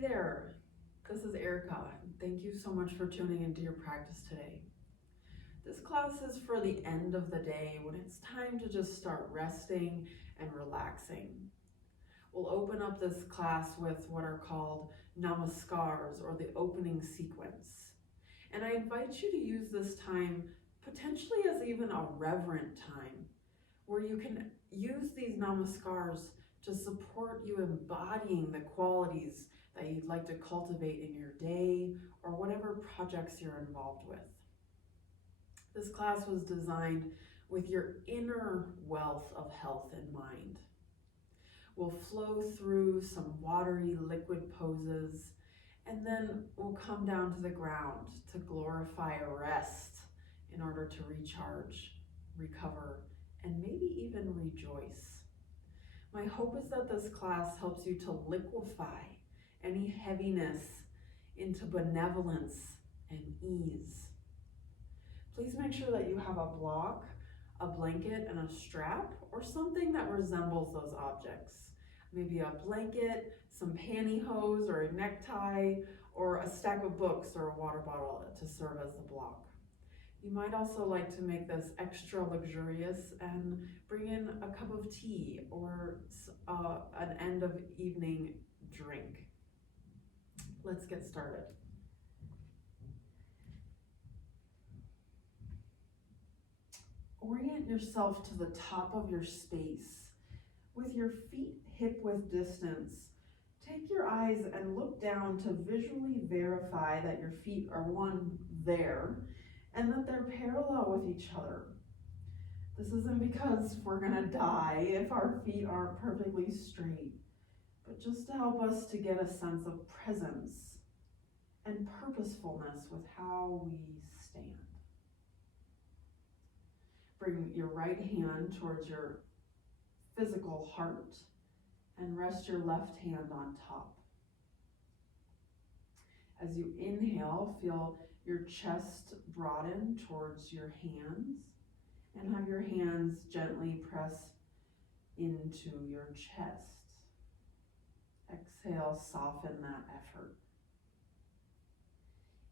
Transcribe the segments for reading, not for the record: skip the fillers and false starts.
Hey there, this is Erica, and thank you so much for tuning into your practice today. This class is for the end of the day when it's time to just start resting and relaxing. We'll open up this class with what are called namaskars, or the opening sequence. And I invite you to use this time potentially as even a reverent time, where you can use these namaskars to support you embodying the qualities that you'd like to cultivate in your day or whatever projects you're involved with. This class was designed with your inner wealth of health in mind. We'll flow through some watery liquid poses, and then we'll come down to the ground to glorify a rest in order to recharge, recover, and maybe even rejoice. My hope is that this class helps you to liquify any heaviness into benevolence and ease. Please make sure that you have a block, a blanket, and a strap, or something that resembles those objects. Maybe a blanket, some pantyhose, or a necktie, or a stack of books or a water bottle to serve as the block. You might also like to make this extra luxurious and bring in a cup of tea or an end of evening drink. Let's get started. Orient yourself to the top of your space. With your feet hip-width distance, take your eyes and look down to visually verify that your feet are there and that they're parallel with each other. This isn't because we're gonna die if our feet aren't perfectly straight, but just to help us to get a sense of presence and purposefulness with how we stand. Bring your right hand towards your physical heart and rest your left hand on top. As you inhale, feel your chest broaden towards your hands and have your hands gently press into your chest. Exhale, soften that effort.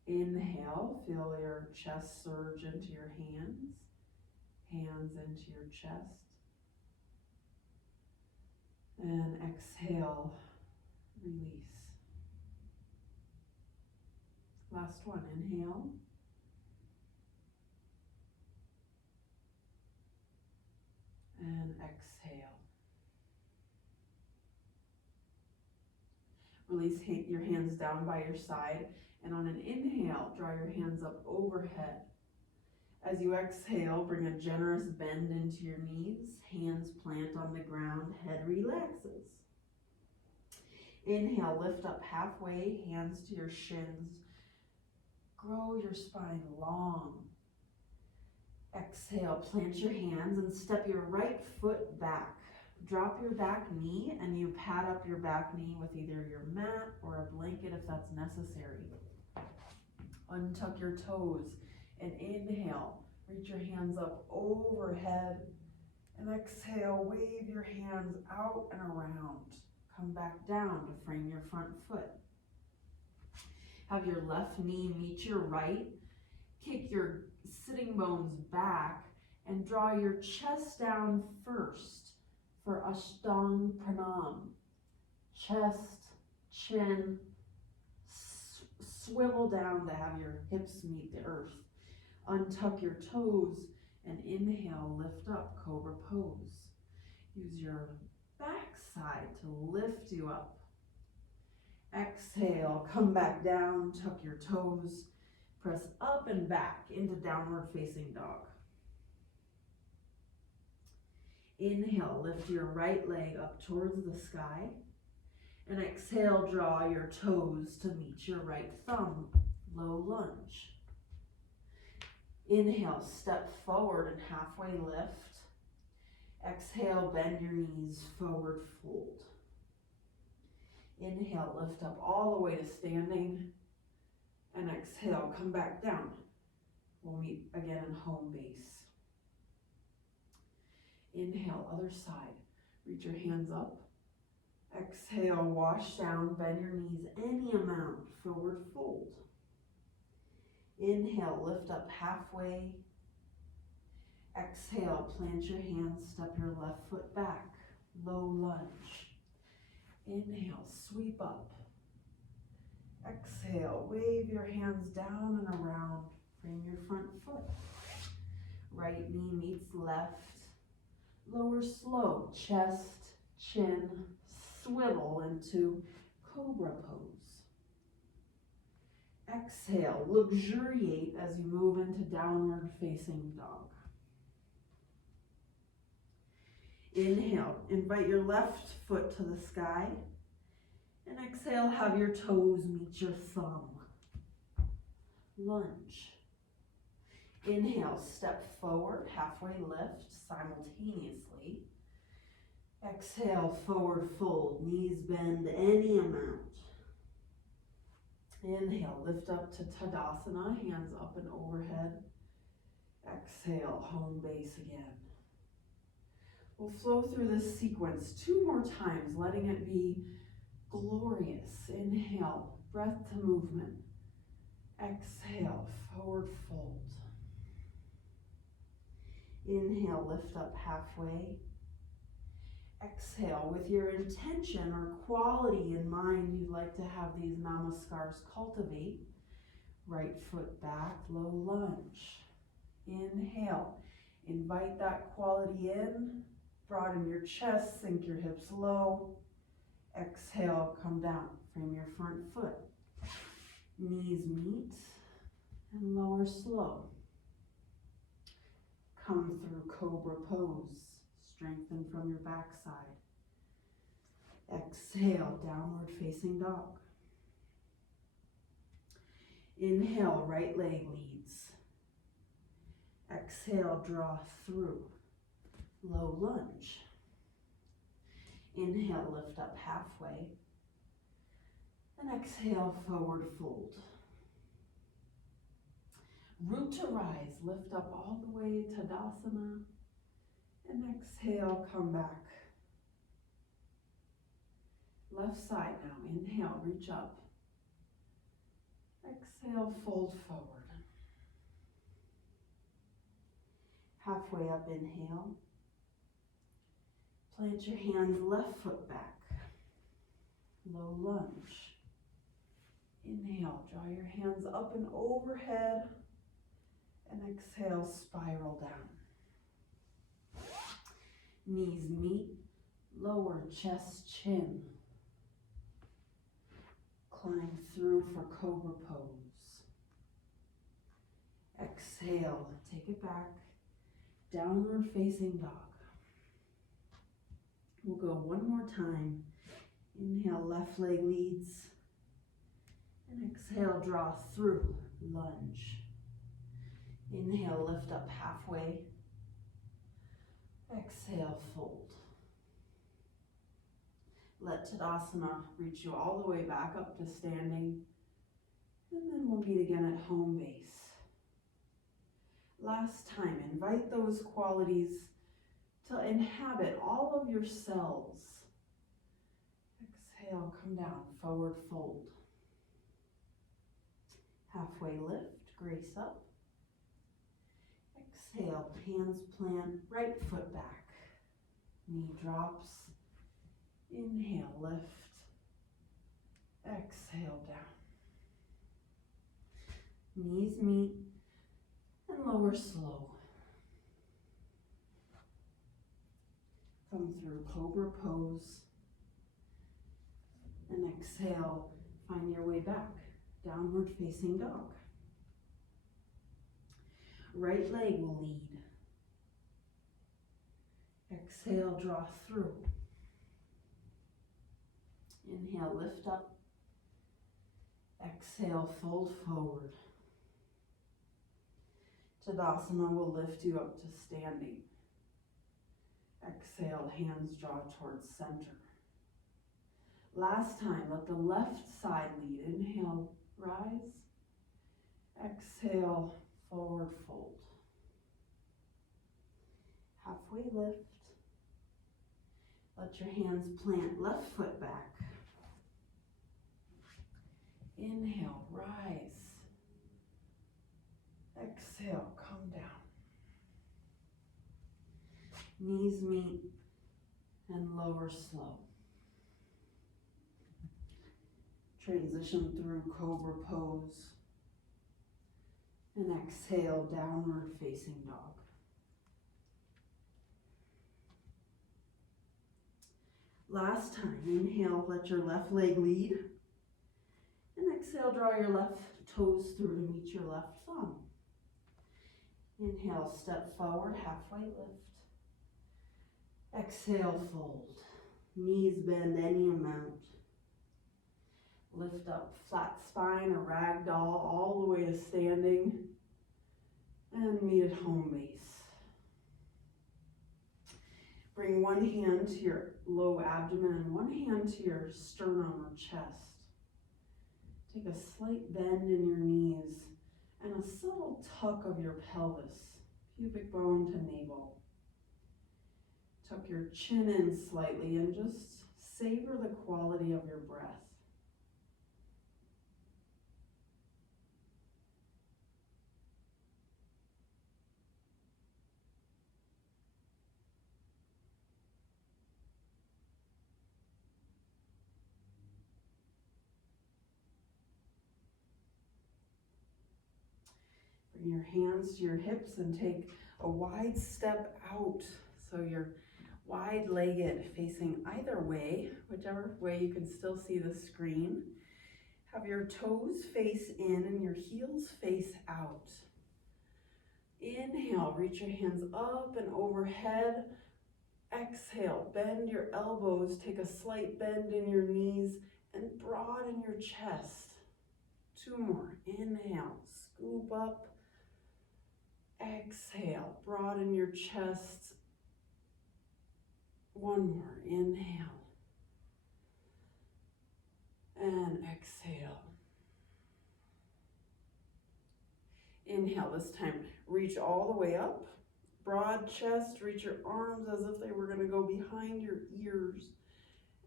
Inhale, feel your chest surge into your hands, hands into your chest. And exhale, release. Last one, inhale. And exhale. Release your hands down by your side, and on an inhale, draw your hands up overhead. As you exhale, bring a generous bend into your knees, hands plant on the ground, head relaxes. Inhale, lift up halfway, hands to your shins. Grow your spine long. Exhale, plant your hands and step your right foot back. Drop your back knee and you pad up your back knee with either your mat or a blanket if that's necessary. Untuck your toes and inhale. Reach your hands up overhead and exhale, wave your hands out and around. Come back down to frame your front foot. Have your left knee meet your right. Kick your sitting bones back and draw your chest down first for Ashtanga Pranam. Chest, chin, swivel down to have your hips meet the earth. Untuck your toes and inhale, lift up, cobra pose. Use your back side to lift you up. Exhale, come back down, tuck your toes, press up and back into downward facing dog. Inhale, lift your right leg up towards the sky. And exhale, draw your toes to meet your right thumb, low lunge. Inhale, step forward and halfway lift. Exhale, bend your knees, forward fold. Inhale, lift up all the way to standing. And exhale, come back down. We'll meet again in home base. Inhale, other side. Reach your hands up. Exhale, wash down, bend your knees any amount, forward fold. Inhale, lift up halfway. Exhale, plant your hands, step your left foot back, low lunge. Inhale, sweep up. Exhale, wave your hands down and around, frame your front foot. Right knee meets left. Lower slow, chest, chin, swivel into cobra pose. Exhale, luxuriate as you move into downward facing dog. Inhale, invite your left foot to the sky. And exhale, have your toes meet your thumb. Lunge. Inhale, step forward, halfway lift simultaneously. Exhale, forward fold, knees bend any amount. Inhale, lift up to Tadasana, hands up and overhead. Exhale, home base again. We'll flow through this sequence 2 more times, letting it be glorious. Inhale, breath to movement. Exhale, forward fold. Inhale, lift up halfway. Exhale, with your intention or quality in mind, you'd like to have these namaskars cultivate. Right foot back, low lunge. Inhale, invite that quality in. Broaden your chest, sink your hips low. Exhale, come down, frame your front foot. Knees meet and lower slow. Come through cobra pose. Strengthen from your backside. Exhale, downward facing dog. Inhale, right leg leads. Exhale, draw through. Low lunge. Inhale, lift up halfway. And exhale, forward fold. Root to rise, lift up all the way to Tadasana. And exhale, come back. Left side now. Inhale, reach up. Exhale, fold forward. Halfway up, inhale. Plant your hands, left foot back. Low lunge. Inhale, draw your hands up and overhead. And exhale, spiral down. Knees meet, lower chest, chin. Climb through for cobra pose. Exhale, take it back. Downward facing dog. We'll go 1 more time. Inhale, left leg leads. And exhale, draw through, lunge. Inhale, lift up halfway. Exhale, fold. Let Tadasana reach you all the way back up to standing. And then we'll meet again at home base. Last time, invite those qualities to inhabit all of your cells. Exhale, come down, forward fold. Halfway lift, grace up. Exhale, hands plant, right foot back. Knee drops. Inhale, lift. Exhale, down. Knees meet and lower slow. Come through cobra pose. And exhale, find your way back. Downward facing dog. Right leg will lead. Exhale, draw through. Inhale, lift up. Exhale, fold forward. Tadasana will lift you up to standing. Exhale, hands draw towards center. Last time, let the left side lead. Inhale, rise. Exhale, forward fold. Halfway lift. Let your hands plant left foot back. Inhale, rise. Exhale, come down. Knees meet and lower slow. Transition through cobra pose. And exhale, downward facing dog. Last time, inhale, let your left leg lead. And exhale, draw your left toes through to meet your left thumb. Inhale, step forward, halfway lift. Exhale, fold. Knees bend any amount. Lift up, flat spine or ragdoll all the way to standing. And meet at home base. Bring one hand to your low abdomen and one hand to your sternum or chest. Take a slight bend in your knees and a subtle tuck of your pelvis, pubic bone to navel. Tuck your chin in slightly and just savor the quality of your breath. Bring your hands to your hips and take a wide step out. So you're wide-legged, facing either way, whichever way you can still see the screen. Have your toes face in and your heels face out. Inhale, reach your hands up and overhead. Exhale, bend your elbows, take a slight bend in your knees and broaden your chest. Two more. Inhale, scoop up. Exhale, broaden your chest. One more. Inhale. And exhale. Inhale this time. Reach all the way up. Broad chest. Reach your arms as if they were going to go behind your ears.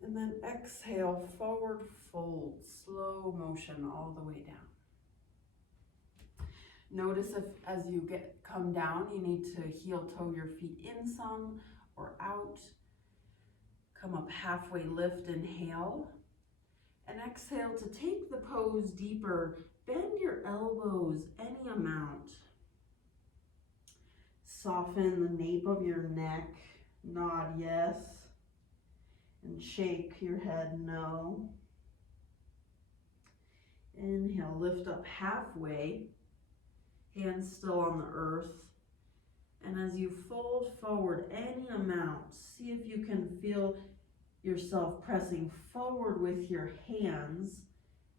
And then exhale, forward fold. Slow motion all the way down. Notice if as you come down, you need to heel toe your feet in some or out. Come up halfway, lift, inhale. And exhale to take the pose deeper. Bend your elbows any amount. Soften the nape of your neck. Nod yes. And shake your head no. Inhale, lift up halfway. Hands still on the earth. And as you fold forward any amount, see if you can feel yourself pressing forward with your hands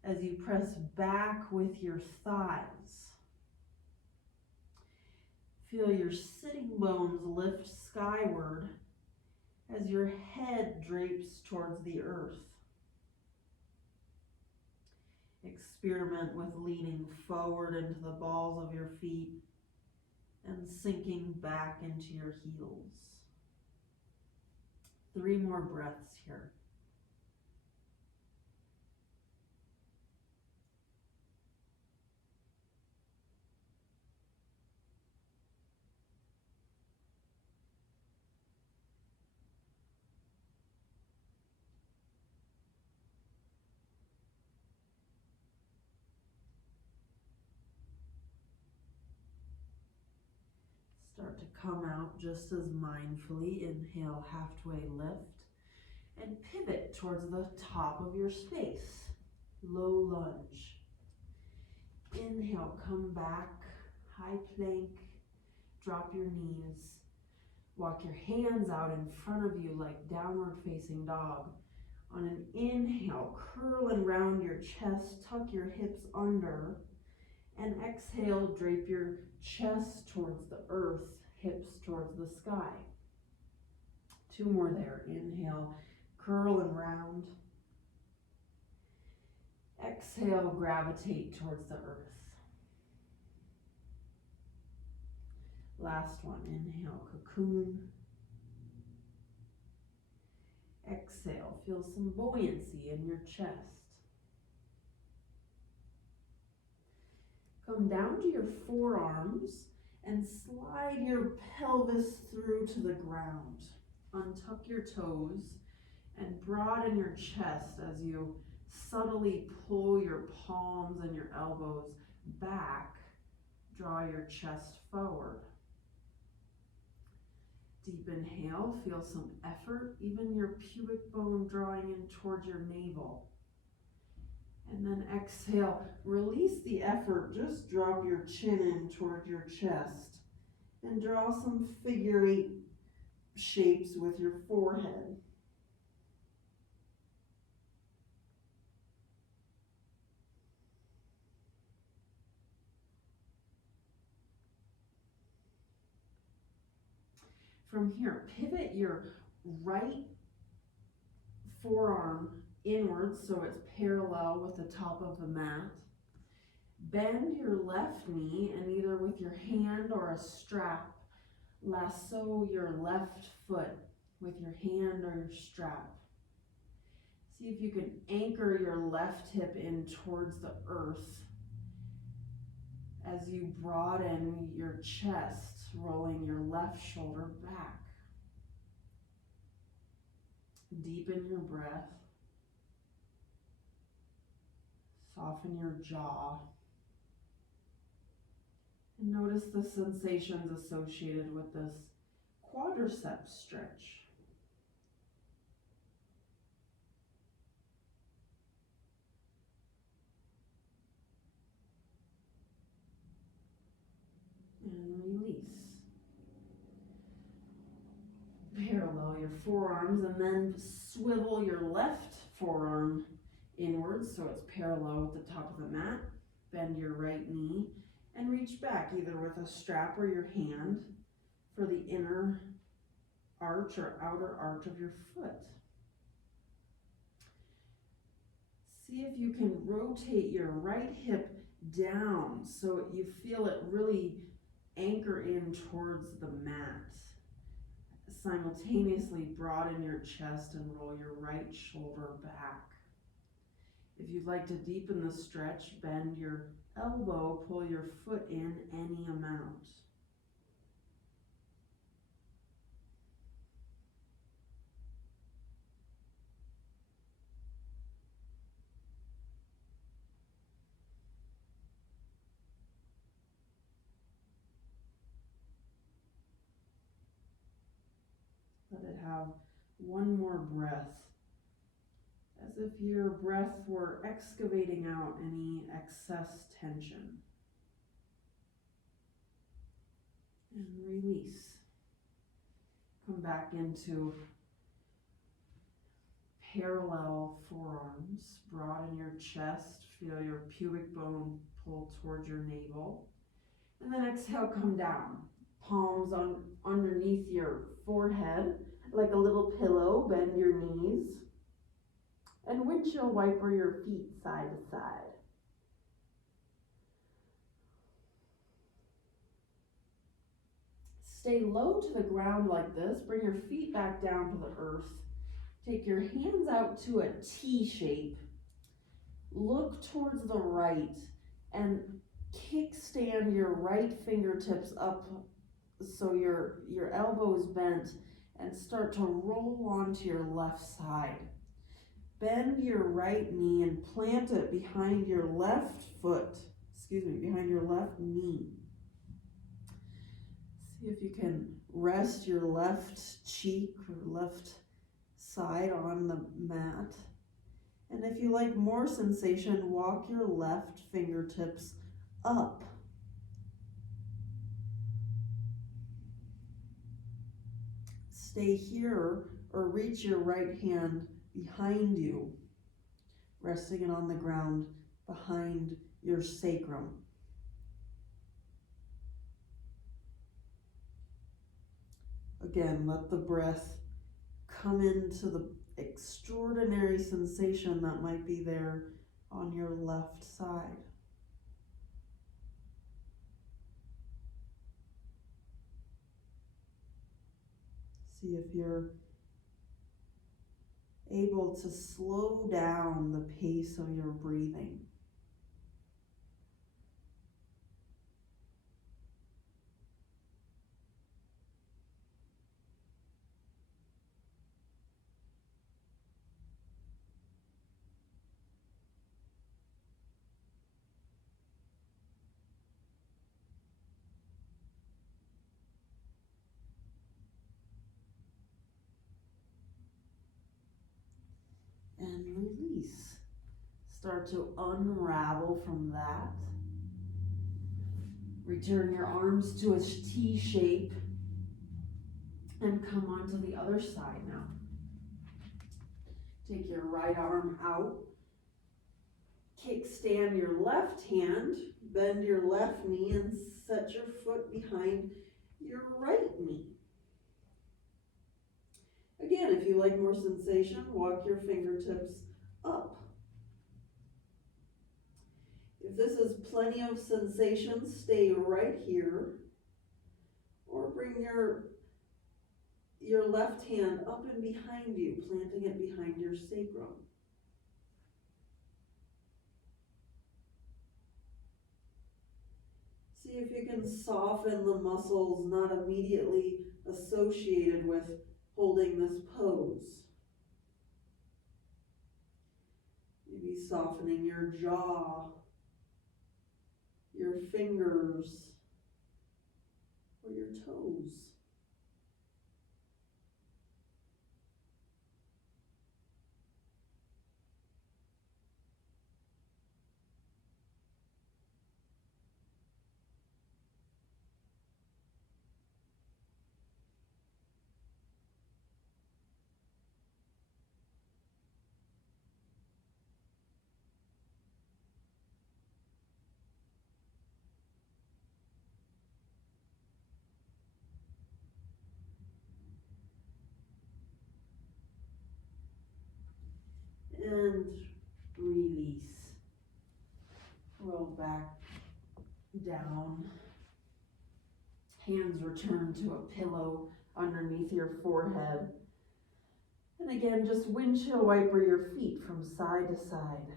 as you press back with your thighs. Feel your sitting bones lift skyward as your head drapes towards the earth. Experiment with leaning forward into the balls of your feet and sinking back into your heels. 3 more breaths here. Start to come out just as mindfully. Inhale, halfway lift. And pivot towards the top of your space. Low lunge. Inhale, come back. High plank. Drop your knees. Walk your hands out in front of you like downward facing dog. On an inhale, curl and round your chest. Tuck your hips under. And exhale, drape your chest towards the earth, hips towards the sky. 2 more there. Inhale, curl and round. Exhale, gravitate towards the earth. Last one. Inhale, cocoon. Exhale, feel some buoyancy in your chest. Come down to your forearms and slide your pelvis through to the ground. Untuck your toes and broaden your chest as you subtly pull your palms and your elbows back. Draw your chest forward. Deep inhale, feel some effort, even your pubic bone drawing in towards your navel. And then exhale, release the effort, just drop your chin in toward your chest and draw some figure 8 shapes with your forehead. From here, pivot your right forearm inwards so it's parallel with the top of the mat. Bend your left knee and either with your hand or a strap, lasso your left foot with your hand or your strap. See if you can anchor your left hip in towards the earth as you broaden your chest, rolling your left shoulder back. Deepen your breath. Soften your jaw. And notice the sensations associated with this quadriceps stretch. And release. Parallel your forearms and then swivel your left forearm inwards so it's parallel with the top of the mat. Bend your right knee and reach back either with a strap or your hand for the inner arch or outer arch of your foot. See if you can rotate your right hip down so you feel it really anchor in towards the mat. Simultaneously broaden your chest and roll your right shoulder back. If you'd like to deepen the stretch, bend your elbow, pull your foot in any amount. Let it have one more breath, as if your breath were excavating out any excess tension. And release. Come back into parallel forearms. Broaden your chest. Feel your pubic bone pull towards your navel. And then exhale, come down. Palms underneath your forehead like a little pillow. Bend your knees. And windshield wiper your feet side to side. Stay low to the ground like this. Bring your feet back down to the earth. Take your hands out to a T shape. Look towards the right and kickstand your right fingertips up so your elbows bent and start to roll onto your left side. Bend your right knee and plant it behind your left behind your left knee. See if you can rest your left cheek or left side on the mat. And if you like more sensation, walk your left fingertips up. Stay here or reach your right hand behind you, resting it on the ground behind your sacrum. Again, let the breath come into the extraordinary sensation that might be there on your left side. See if you're able to slow down the pace of your breathing. And release. Start to unravel from that. Return your arms to a T shape and come onto the other side now. Take your right arm out. Kickstand your left hand. Bend your left knee and set your foot behind your right knee. Again, if you like more sensation, walk your fingertips up. If this is plenty of sensation, stay right here. Or bring your left hand up and behind you, planting it behind your sacrum. See if you can soften the muscles not immediately associated with holding this pose. Maybe softening your jaw, your fingers, or your toes. And release. Roll back down. Hands return to a pillow underneath your forehead. And again, just windshield wiper your feet from side to side.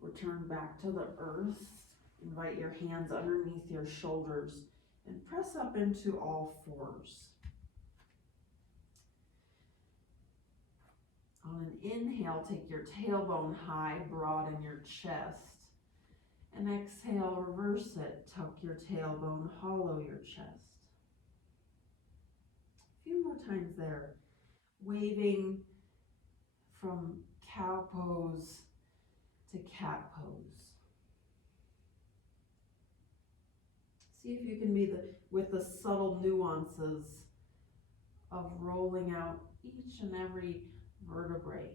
Return back to the earth. Invite your hands underneath your shoulders and press up into all fours. On an inhale, take your tailbone high, broaden your chest. And exhale, reverse it. Tuck your tailbone, hollow your chest. A few more times there. Waving from cow pose to cat pose. See if you can be with the subtle nuances of rolling out each and every vertebrae.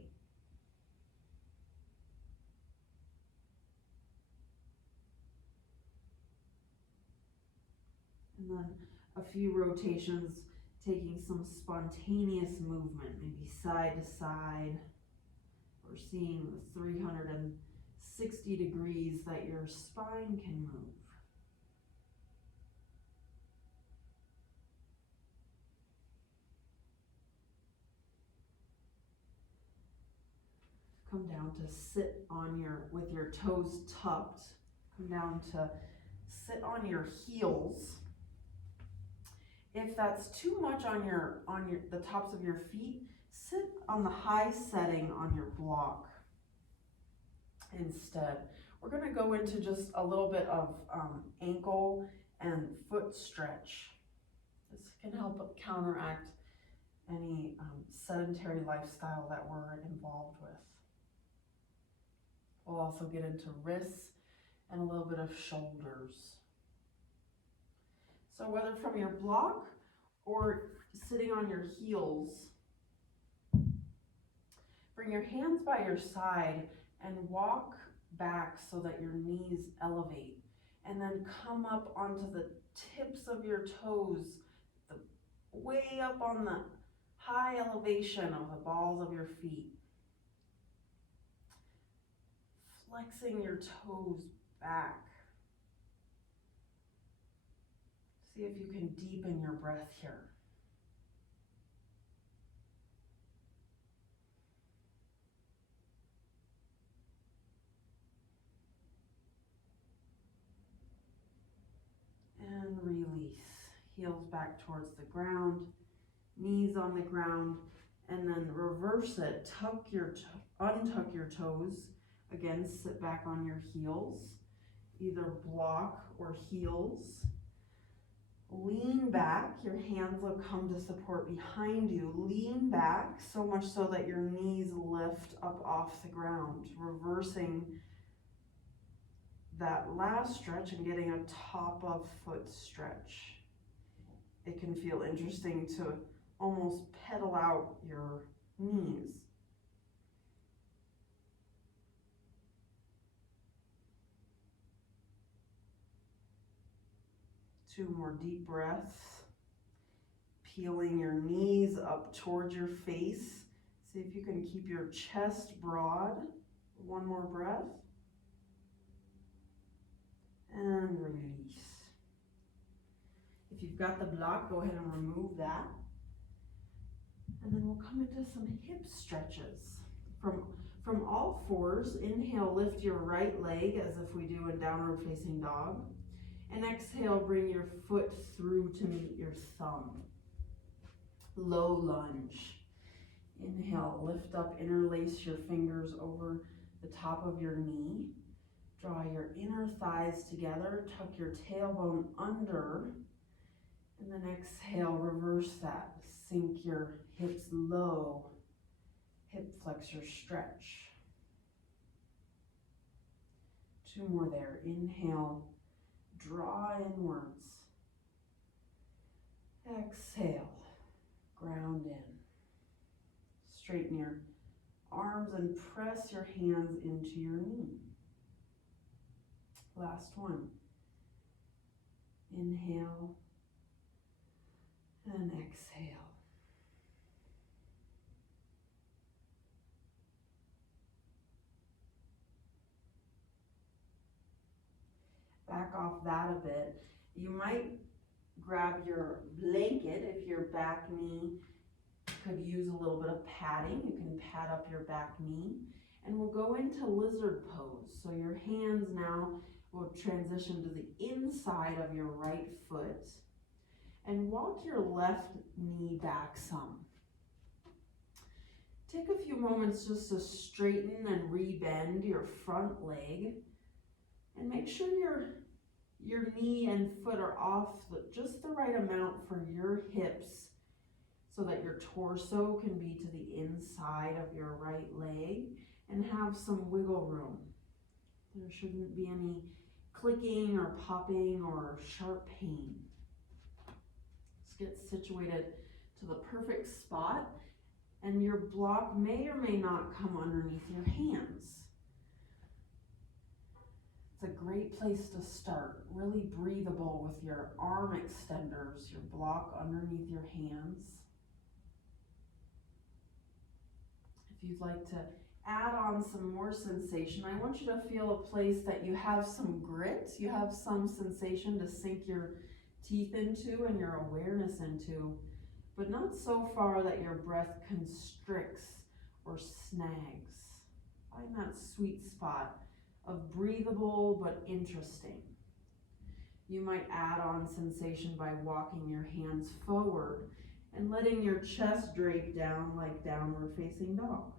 And then a few rotations, taking some spontaneous movement, maybe side to side, or seeing the 360 degrees that your spine can move. Come down to sit on with your toes tucked. Come down to sit on your heels. If that's too much on the tops of your feet, sit on the high setting on your block instead. We're going to go into just a little bit of ankle and foot stretch. This can help counteract any sedentary lifestyle that we're involved with. We'll also get into wrists and a little bit of shoulders. So whether from your block or sitting on your heels, bring your hands by your side and walk back so that your knees elevate. And then come up onto the tips of your toes, way up on the high elevation of the balls of your feet. Flexing your toes back. See if you can deepen your breath here. And release. Heels back towards the ground, knees on the ground, and then reverse it. Untuck your toes. Again, sit back on your heels, either block or heels. Lean back, your hands will come to support behind you. Lean back so much so that your knees lift up off the ground, reversing that last stretch and getting a top of foot stretch. It can feel interesting to almost pedal out your knees. Two more deep breaths. Peeling your knees up towards your face. See if you can keep your chest broad. One more breath. And release. If you've got the block, go ahead and remove that. And then we'll come into some hip stretches. From all fours, inhale, lift your right leg as if we do in downward facing dog. And exhale, bring your foot through to meet your thumb. Low lunge. Inhale, lift up, interlace your fingers over the top of your knee. Draw your inner thighs together, tuck your tailbone under, and then exhale, reverse that. Sink your hips low, hip flexor stretch. Two more there. Inhale, draw inwards. Exhale, ground in. Straighten your arms and press your hands into your knee. Last one. Inhale and exhale. Back off that a bit. You might grab your blanket if your back knee could use a little bit of padding. You can pad up your back knee. And we'll go into lizard pose. So your hands now will transition to the inside of your right foot. And walk your left knee back some. Take a few moments just to straighten and rebend your front leg. And make sure your knee and foot are off just the right amount for your hips so that your torso can be to the inside of your right leg and have some wiggle room. There shouldn't be any clicking or popping or sharp pain. Let's get situated to the perfect spot, and your block may or may not come underneath your hands. It's a great place to start. Really breathable with your arm extenders, your block underneath your hands. If you'd like to add on some more sensation, I want you to feel a place that you have some grit, you have some sensation to sink your teeth into and your awareness into, but not so far that your breath constricts or snags. Find that sweet spot of breathable but interesting. You might add on sensation by walking your hands forward and letting your chest drape down like downward facing dog.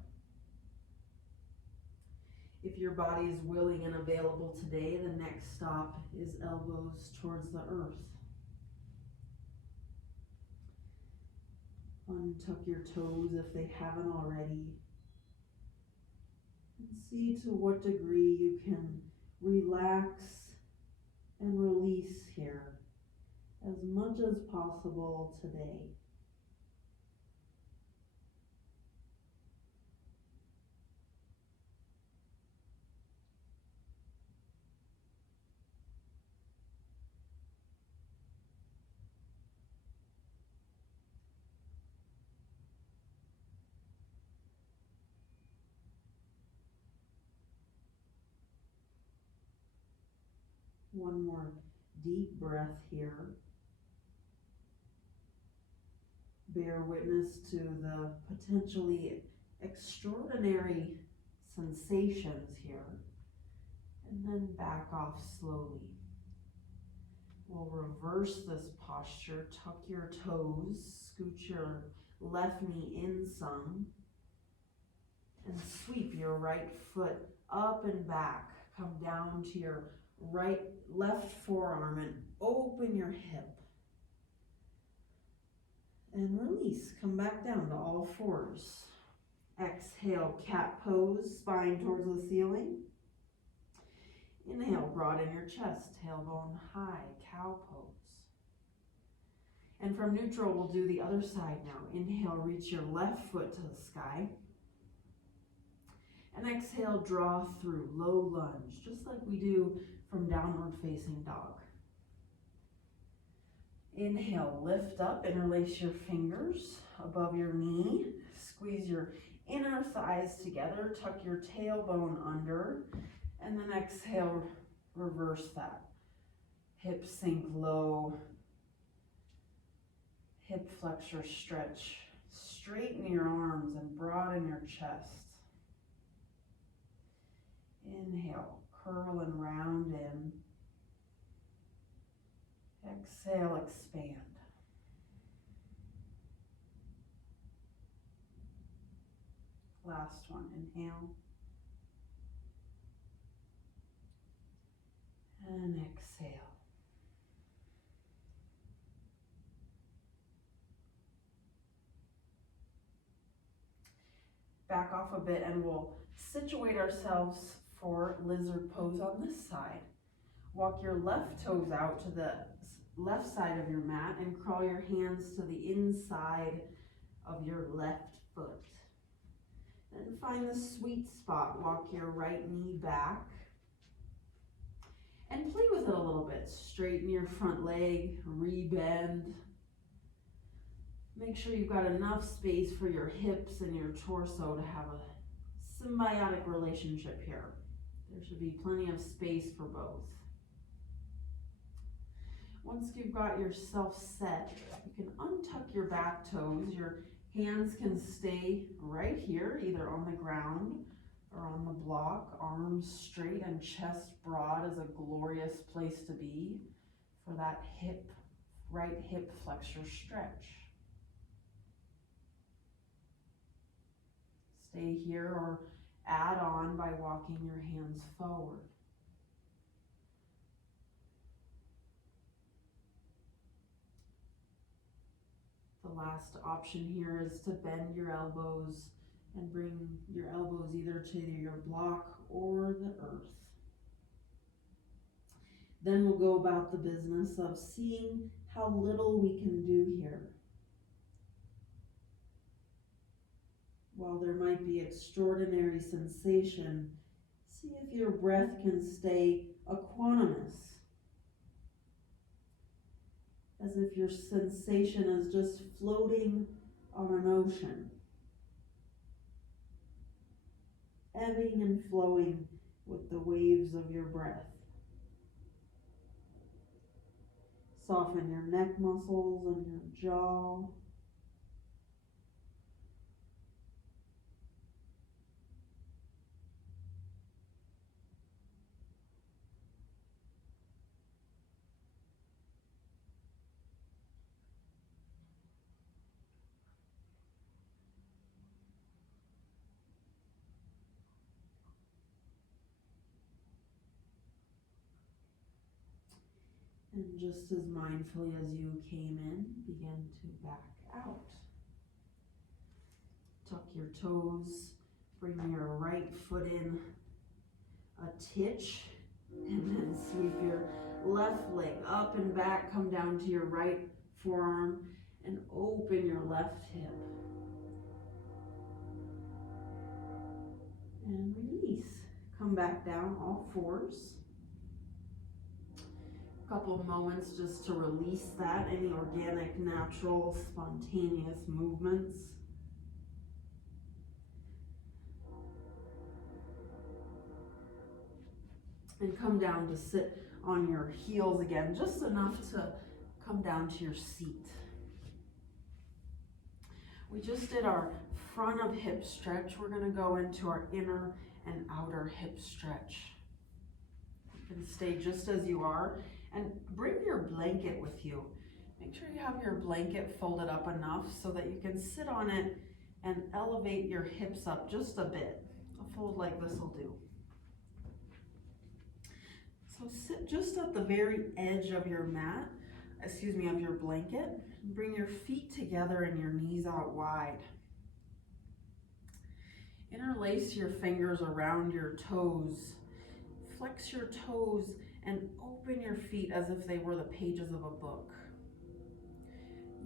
If your body is willing and available today, the next stop is elbows towards the earth. Untuck your toes if they haven't already. And see to what degree you can relax and release here as much as possible today. One more deep breath here. bear witness to the potentially extraordinary sensations here, and then back off slowly. We'll reverse this posture, tuck your toes, scoot your left knee in some, and sweep your right foot up and back. Come down to your left forearm and open your hip. And release, come back down to all fours. Exhale, cat pose, spine towards the ceiling. Inhale, broaden your chest, tailbone high, cow pose. And from neutral, we'll do the other side now. Inhale, reach your left foot to the sky. And exhale, draw through, low lunge, just like we do from downward facing dog. Inhale, lift up, interlace your fingers above your knee. Squeeze your inner thighs together, tuck your tailbone under, and then exhale, reverse that. Hips sink low, hip flexor stretch. Straighten your arms and broaden your chest. Inhale, curl and round in. Exhale, expand. Last one, inhale. And exhale. Back off a bit and we'll situate ourselves for lizard pose on this side. Walk your left toes out to the left side of your mat and crawl your hands to the inside of your left foot. Then find the sweet spot. Walk your right knee back and play with it a little bit. Straighten your front leg, rebend. Make sure you've got enough space for your hips and your torso to have a symbiotic relationship here. There should be plenty of space for both. Once you've got yourself set, you can untuck your back toes. Your hands can stay right here, either on the ground or on the block. Arms straight and chest broad is a glorious place to be for that right hip flexor stretch. Stay here or add on by walking your hands forward. The last option here is to bend your elbows and bring your elbows either to your block or the earth. Then we'll go about the business of seeing how little we can do here. While there might be extraordinary sensation, see if your breath can stay equanimous, as if your sensation is just floating on an ocean, ebbing and flowing with the waves of your breath. Soften your neck muscles and your jaw. And just as mindfully as you came in, begin to back out. Tuck your toes, bring your right foot in a titch, and then sweep your left leg up and back, come down to your right forearm, and open your left hip. And release. Come back down, all fours. Couple of moments just to release that, any organic, natural, spontaneous movements. And come down to sit on your heels again, just enough to come down to your seat. We just did our front of hip stretch. We're gonna go into our inner and outer hip stretch. You can stay just as you are and bring your blanket with you. Make sure you have your blanket folded up enough so that you can sit on it and elevate your hips up just a bit. A fold like this will do. So sit just at the very edge of your mat, of your blanket. Bring your feet together and your knees out wide. Interlace your fingers around your toes. Flex your toes and open your feet as if they were the pages of a book.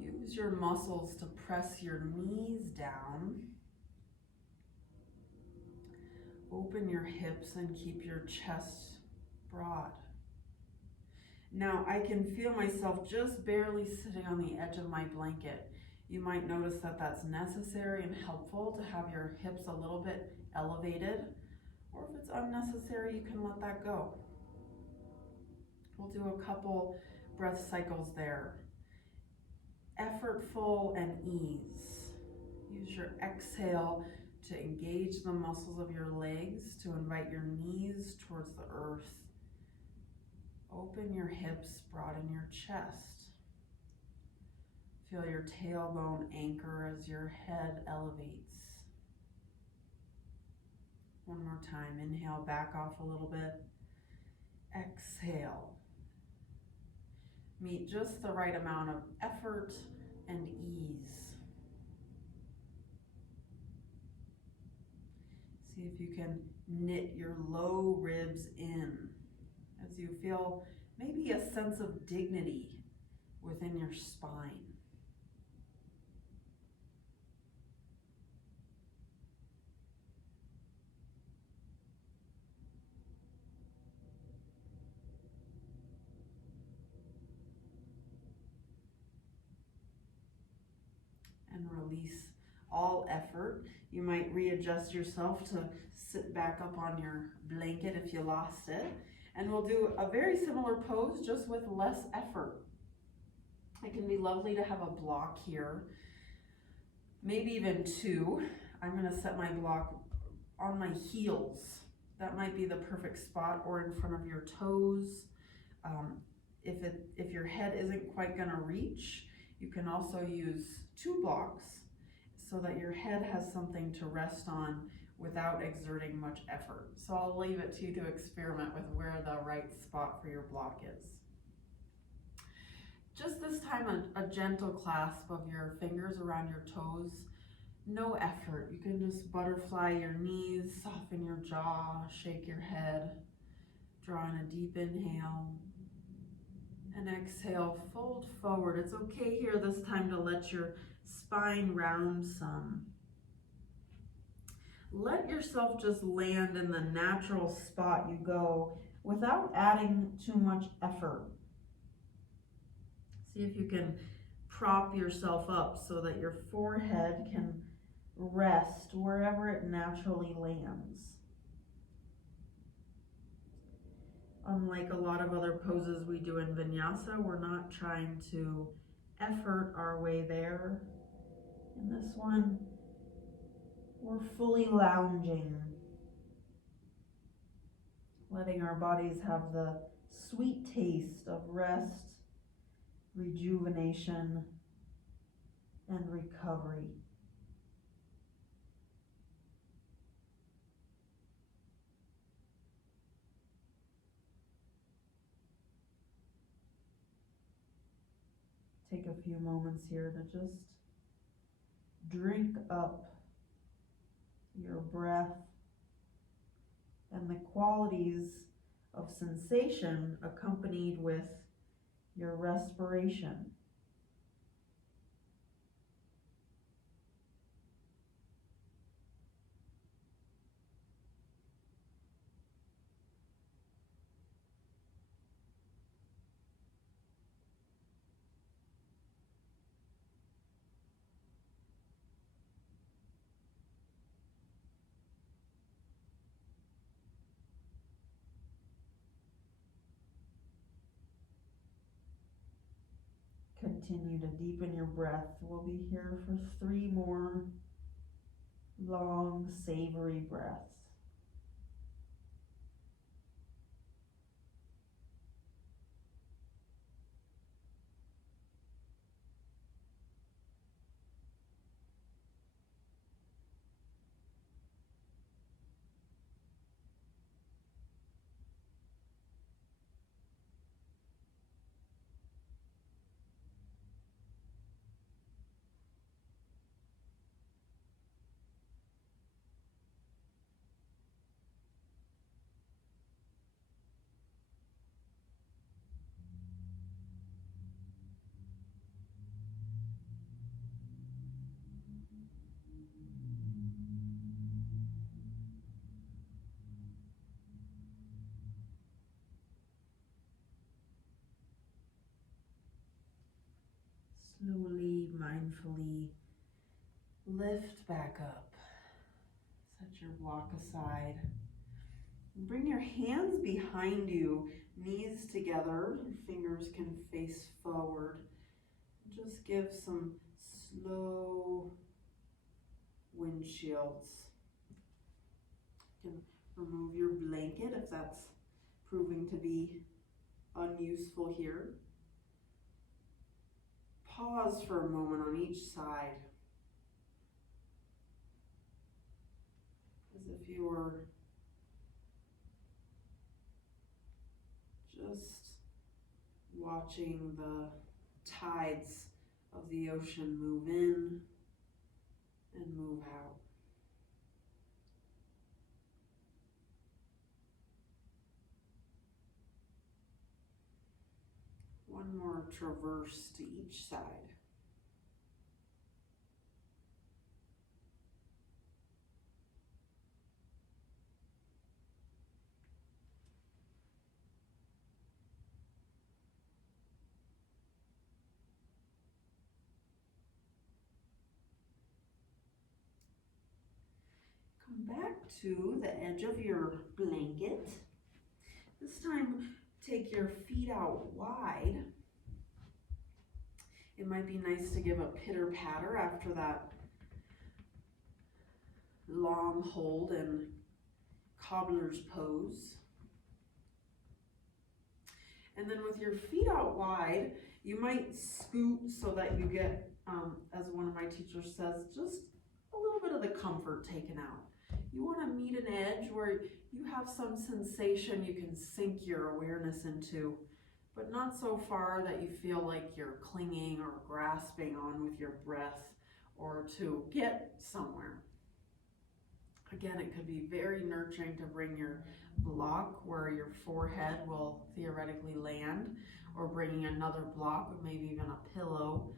Use your muscles to press your knees down. Open your hips and keep your chest broad. Now I can feel myself just barely sitting on the edge of my blanket. You might notice that that's necessary and helpful to have your hips a little bit elevated, or if it's unnecessary, you can let that go. We'll do a couple breath cycles there. Effortful and ease. Use your exhale to engage the muscles of your legs, to invite your knees towards the earth. Open your hips, broaden your chest. Feel your tailbone anchor as your head elevates. One more time. Inhale, back off a little bit. Exhale. Meet just the right amount of effort and ease. See if you can knit your low ribs in as you feel maybe a sense of dignity within your spine. And release all effort. You might readjust yourself to sit back up on your blanket if you lost it. And we'll do a very similar pose, just with less effort. It can be lovely to have a block here, maybe even two. I'm gonna set my block on my heels. That might be the perfect spot, or in front of your toes. If your head isn't quite gonna reach, you can also use two blocks so that your head has something to rest on without exerting much effort. So I'll leave it to you to experiment with where the right spot for your block is. Just this time, a gentle clasp of your fingers around your toes. No effort. You can just butterfly your knees, soften your jaw, shake your head. Draw in a deep inhale. And exhale, fold forward. It's okay here this time to let your spine round some. Let yourself just land in the natural spot you go without adding too much effort. See if you can prop yourself up so that your forehead can rest wherever it naturally lands. Unlike a lot of other poses we do in vinyasa, we're not trying to effort our way there. In this one, we're fully lounging, letting our bodies have the sweet taste of rest, rejuvenation, and recovery. Take a few moments here to just drink up your breath and the qualities of sensation accompanied with your respiration. continue to deepen your breath. We'll be here for 3 more long, savory breaths. Slowly, mindfully lift back up. Set your block aside. Bring your hands behind you, knees together. Your fingers can face forward. Just give some slow windshields. You can remove your blanket if that's proving to be unuseful here. Pause for a moment on each side, as if you were just watching the tides of the ocean move in and move out. One more traverse to each side. Come back to the edge of your blanket. This time, take your feet out wide. It might be nice to give a pitter-patter after that long hold and cobbler's pose. And then with your feet out wide, you might scoot so that you get, as one of my teachers says, just a little bit of the comfort taken out. You want to meet an edge where you have some sensation you can sink your awareness into, but not so far that you feel like you're clinging or grasping on with your breath or to get somewhere. Again, it could be very nurturing to bring your block where your forehead will theoretically land, or bringing another block, maybe even a pillow,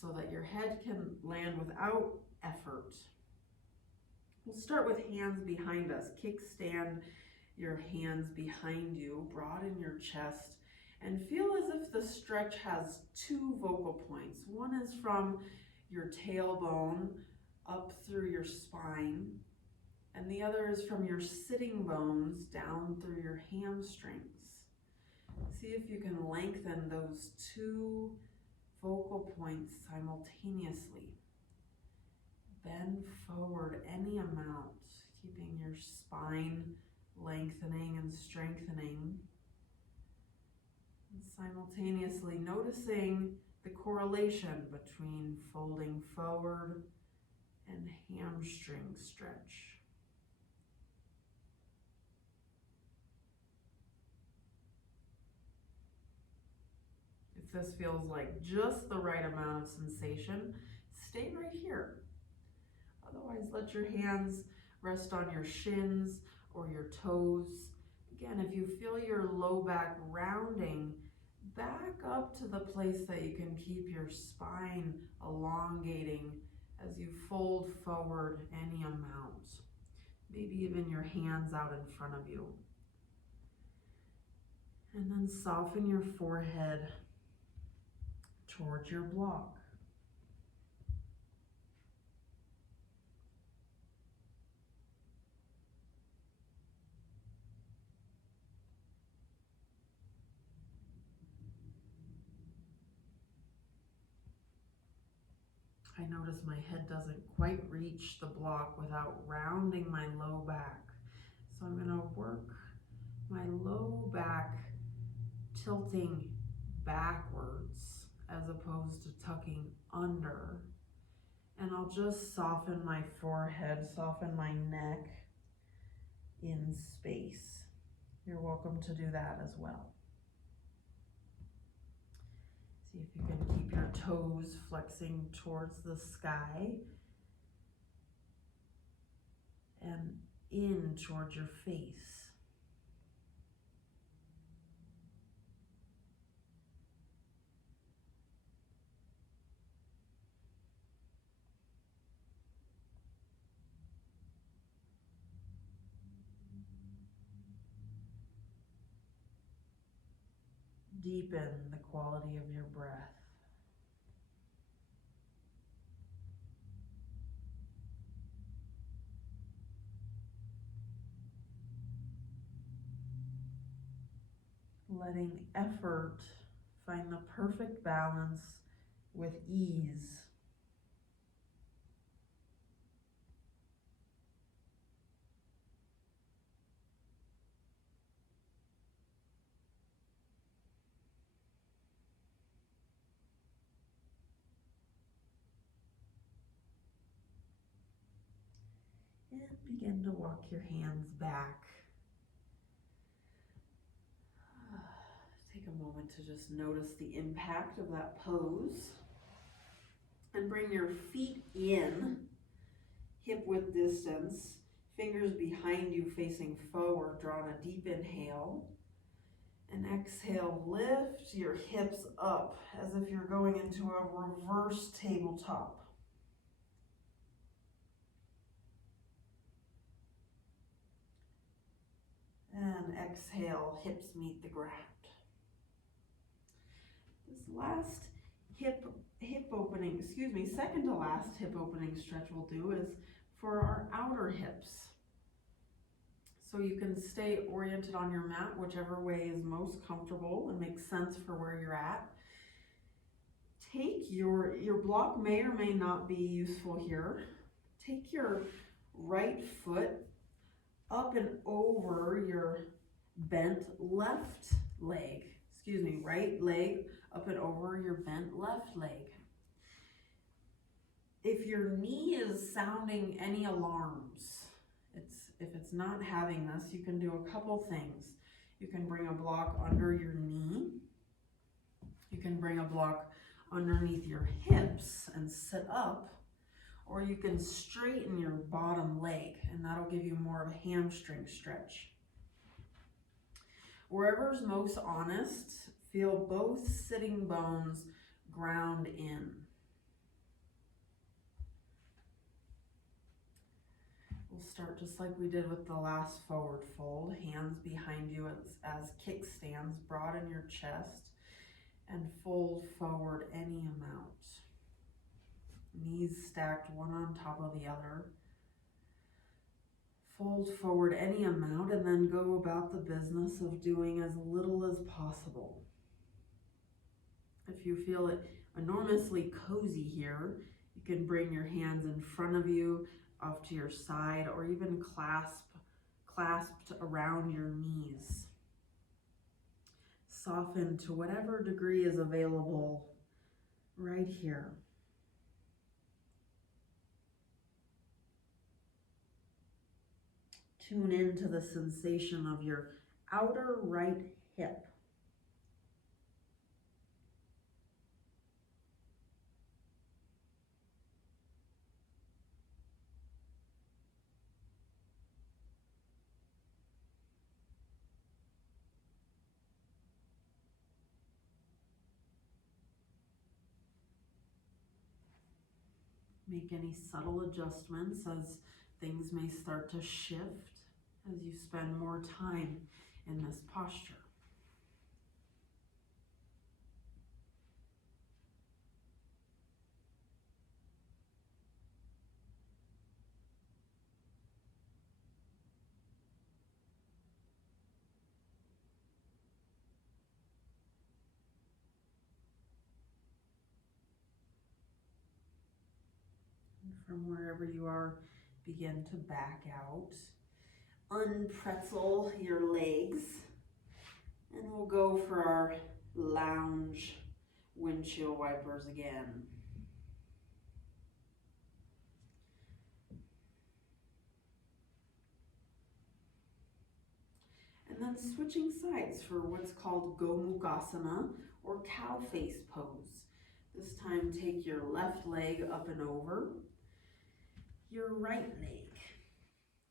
so that your head can land without effort. We'll start with hands behind us. Kickstand your hands behind you, broaden your chest, and feel as if the stretch has 2 vocal points. One is from your tailbone up through your spine, and the other is from your sitting bones down through your hamstrings. See if you can lengthen those 2 vocal points simultaneously. Bend forward any amount, keeping your spine lengthening and strengthening. And simultaneously noticing the correlation between folding forward and hamstring stretch. If this feels like just the right amount of sensation, stay right here. Otherwise, let your hands rest on your shins or your toes. Again, if you feel your low back rounding, back up to the place that you can keep your spine elongating as you fold forward any amount. Maybe even your hands out in front of you. And then soften your forehead towards your block. I notice my head doesn't quite reach the block without rounding my low back. So I'm going to work my low back tilting backwards as opposed to tucking under. And I'll just soften my forehead, soften my neck in space. You're welcome to do that as well. See if you can keep your toes flexing towards the sky and in towards your face. Deepen the quality of your breath. Letting effort find the perfect balance with ease. And begin to walk your hands back. Take a moment to just notice the impact of that pose. And bring your feet in, hip width distance, fingers behind you facing forward, drawing a deep inhale. And exhale, lift your hips up as if you're going into a reverse tabletop. And exhale, hips meet the ground. This last second to last hip opening stretch we'll do is for our outer hips. So you can stay oriented on your mat, whichever way is most comfortable and makes sense for where you're at. Take your block may or may not be useful here. Take your right foot up and over your bent left leg. Right leg up and over your bent left leg. If your knee is sounding any alarms, if it's not having this, you can do a couple things. You can bring a block under your knee. You can bring a block underneath your hips and sit up, or you can straighten your bottom leg, and that'll give you more of a hamstring stretch. Wherever's most honest, feel both sitting bones ground in. We'll start just like we did with the last forward fold. Hands behind you as kickstands, broaden your chest and fold forward any amount. Knees stacked one on top of the other. Fold forward any amount and then go about the business of doing as little as possible. If you feel it enormously cozy here, you can bring your hands in front of you, off to your side, or even clasped around your knees. Soften to whatever degree is available right here. Tune into the sensation of your outer right hip. Make any subtle adjustments as things may start to shift as you spend more time in this posture. from wherever you are, begin to back out. Unpretzel your legs. And we'll go for our lounge windshield wipers again. And then switching sides for what's called Gomukhasana or cow face pose. This time take your left leg up and over your right leg.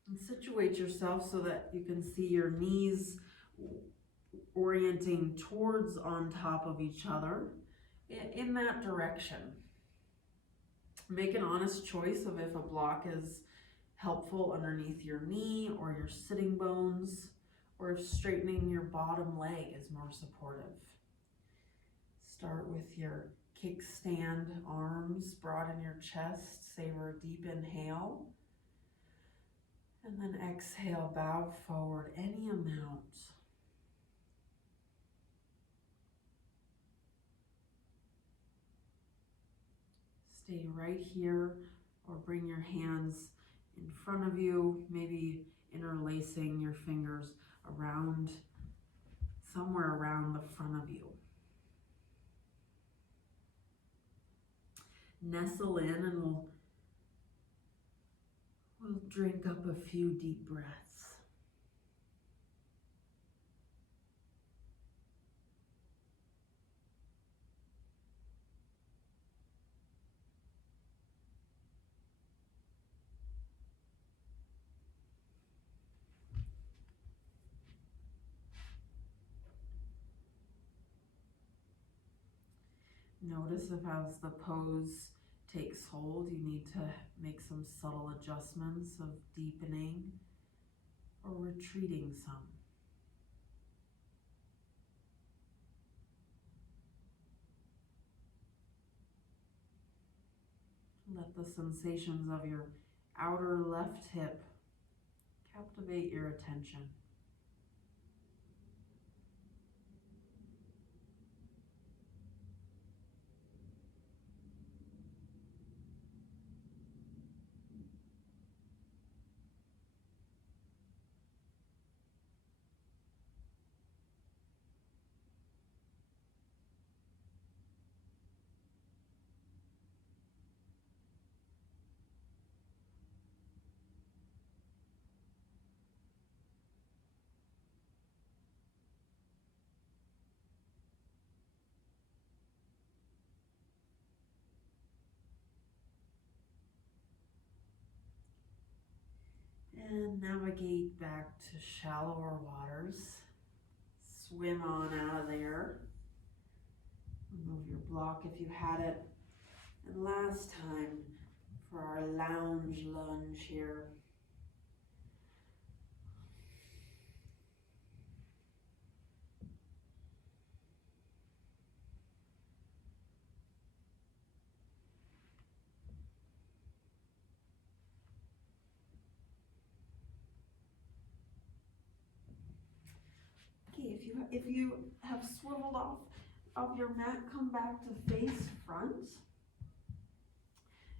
And situate yourself so that you can see your knees orienting towards on top of each other in that direction. Make an honest choice of if a block is helpful underneath your knee or your sitting bones, or if straightening your bottom leg is more supportive. Start with your kickstand arms, broaden your chest, savor a deep inhale. And then exhale, bow forward any amount. Stay right here or bring your hands in front of you, maybe interlacing your fingers around, somewhere around the front of you. Nestle in and we'll drink up a few deep breaths. Notice if as the pose takes hold, you need to make some subtle adjustments of deepening or retreating some. Let the sensations of your outer left hip captivate your attention. And navigate back to shallower waters. Swim on out of there. Remove your block if you had it. And last time for our lounge lunge here. Okay, if you have swiveled off of your mat, come back to face front.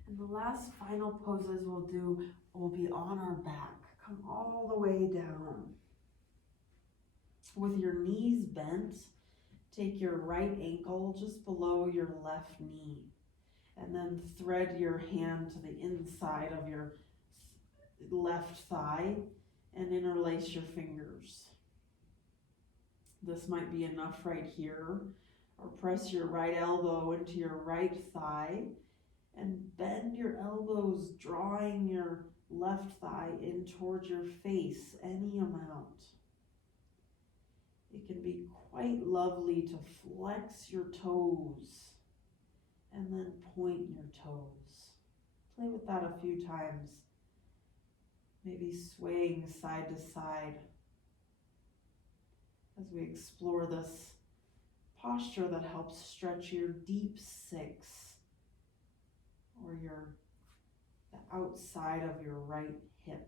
And the last final poses we'll do will be on our back. Come all the way down. With your knees bent, take your right ankle just below your left knee. And then thread your hand to the inside of your left thigh and interlace your fingers. This might be enough right here. Or press your right elbow into your right thigh and bend your elbows, drawing your left thigh in towards your face any amount. It can be quite lovely to flex your toes and then point your toes. Play with that a few times. Maybe swaying side to side as we explore this posture that helps stretch your deep six or the outside of your right hip.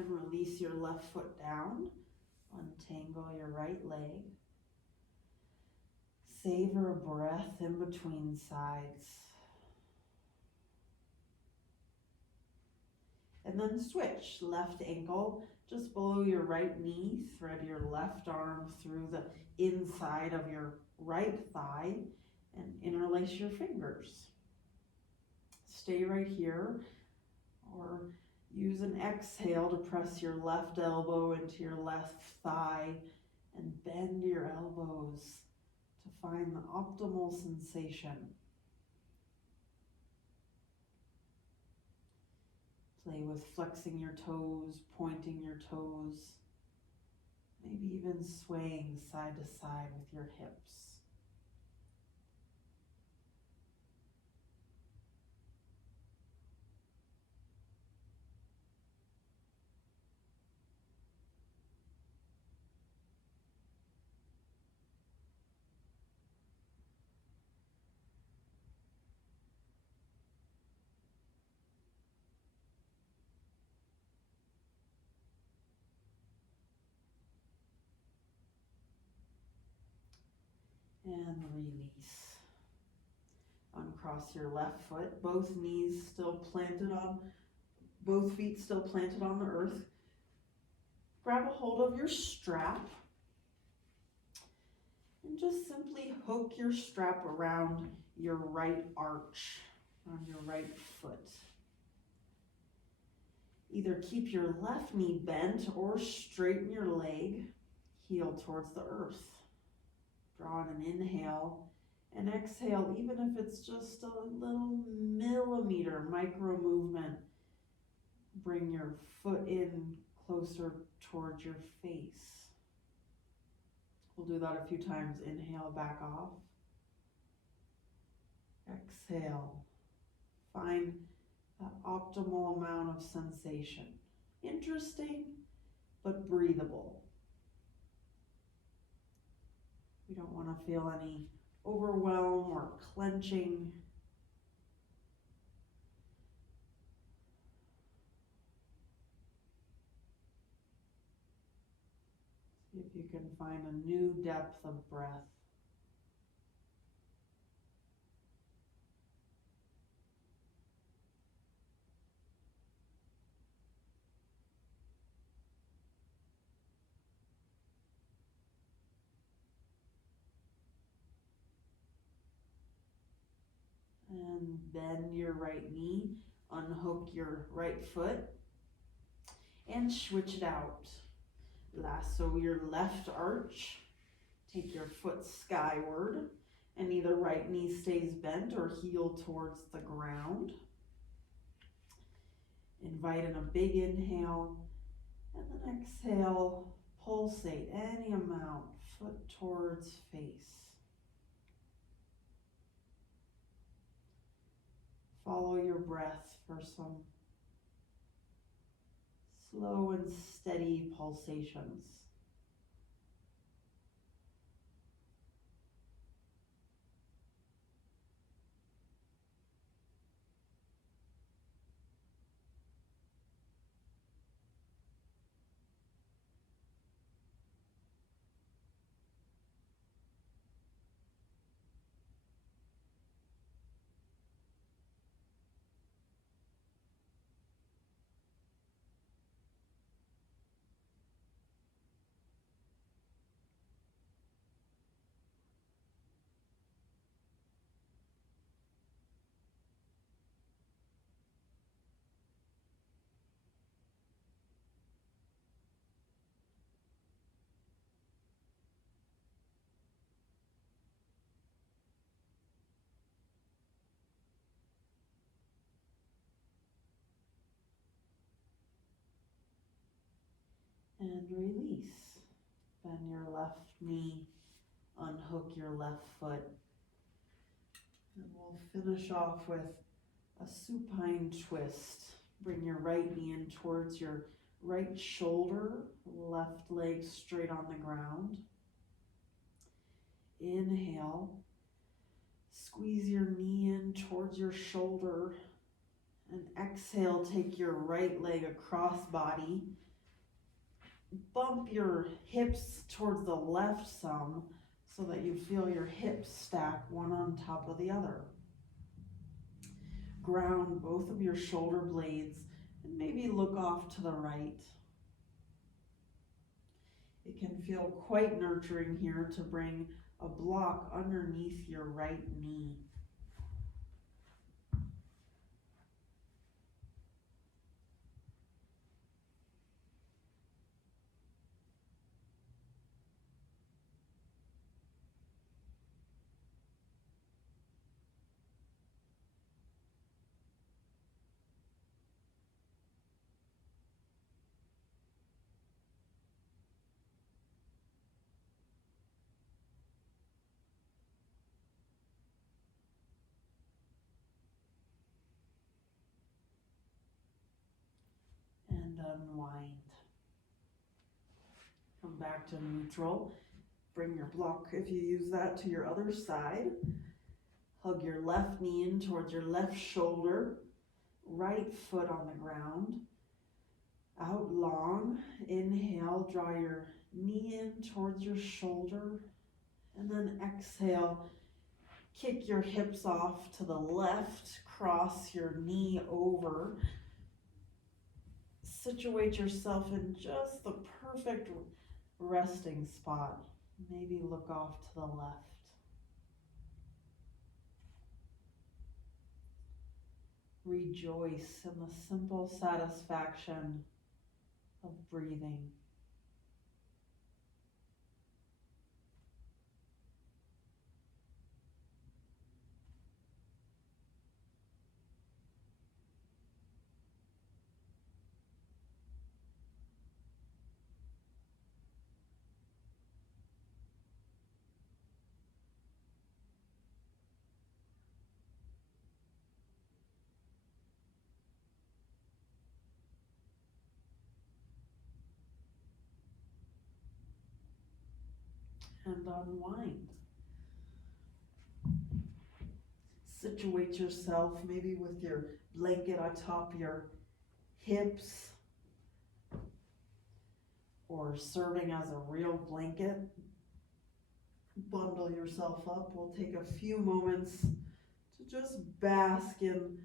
And release your left foot down. Untangle your right leg. Savor a breath in between sides. And then switch. Left ankle just below your right knee. Thread your left arm through the inside of your right thigh and interlace your fingers. Stay right here, or use an exhale to press your left elbow into your left thigh and bend your elbows to find the optimal sensation. Play with flexing your toes, pointing your toes, maybe even swaying side to side with your hips. And release. Uncross your left foot, both feet still planted on the earth. Grab a hold of your strap and just simply hook your strap around your right arch on your right foot. Either keep your left knee bent or straighten your leg, heel towards the earth. Draw an inhale and exhale, even if it's just a little millimeter micro movement. Bring your foot in closer towards your face. We'll do that a few times. Inhale, back off. Exhale. Find that optimal amount of sensation. Interesting, but breathable. We don't want to feel any overwhelm or clenching. See if you can find a new depth of breath. And bend your right knee, unhook your right foot, and switch it out. Lasso your left arch, take your foot skyward, and either right knee stays bent or heel towards the ground. Invite in a big inhale, and then exhale, pulsate any amount, foot towards face. Follow your breath for some slow and steady pulsations. And release. Bend your left knee, unhook your left foot. And we'll finish off with a supine twist. Bring your right knee in towards your right shoulder, left leg straight on the ground. Inhale, squeeze your knee in towards your shoulder, and exhale, take your right leg across body, bump your hips towards the left some so that you feel your hips stack one on top of the other. Ground both of your shoulder blades and maybe look off to the right. It can feel quite nurturing here to bring a block underneath your right knee. And unwind. Come back to neutral. Bring your block, if you use that, to your other side. Hug your left knee in towards your left shoulder. Right foot on the ground. Out long. Inhale, draw your knee in towards your shoulder. And then exhale, kick your hips off to the left. Cross your knee over. Situate yourself in just the perfect resting spot. Maybe look off to the left. Rejoice in the simple satisfaction of breathing. And unwind. Situate yourself maybe with your blanket atop your hips or serving as a real blanket. Bundle yourself up. We'll take a few moments to just bask in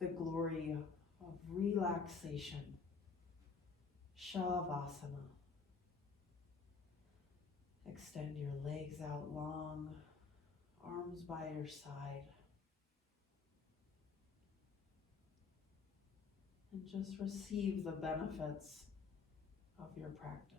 the glory of relaxation. Shavasana. Extend your legs out long, arms by your side. And just receive the benefits of your practice.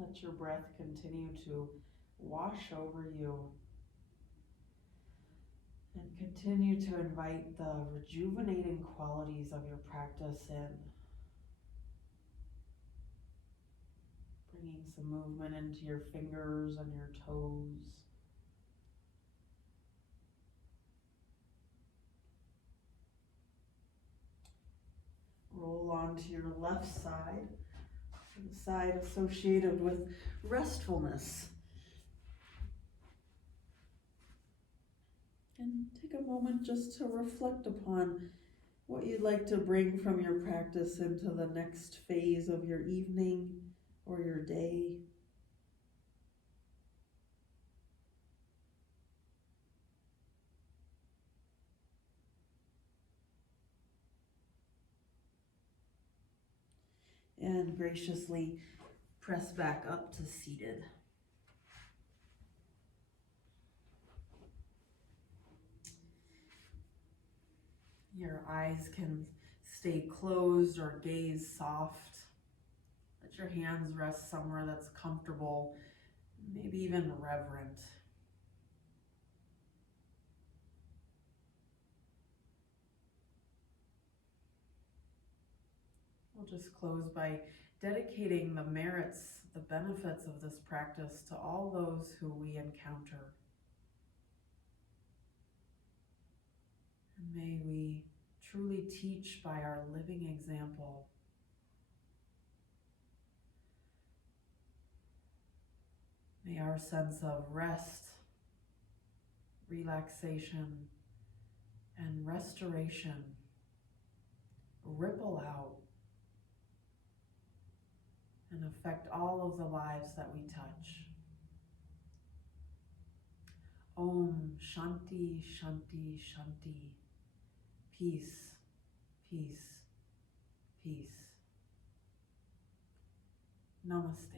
Let your breath continue to wash over you and continue to invite the rejuvenating qualities of your practice in. Bringing some movement into your fingers and your toes. Roll onto your left side, the side associated with restfulness. And take a moment just to reflect upon what you'd like to bring from your practice into the next phase of your evening or your day. And graciously press back up to seated. Your eyes can stay closed or gaze soft. Let your hands rest somewhere that's comfortable, maybe even reverent. We'll just close by dedicating the merits, the benefits of this practice to all those who we encounter. And may we truly teach by our living example. May our sense of rest, relaxation, and restoration ripple out and affect all of the lives that we touch. Om Shanti Shanti Shanti. Peace, peace, peace. Namaste.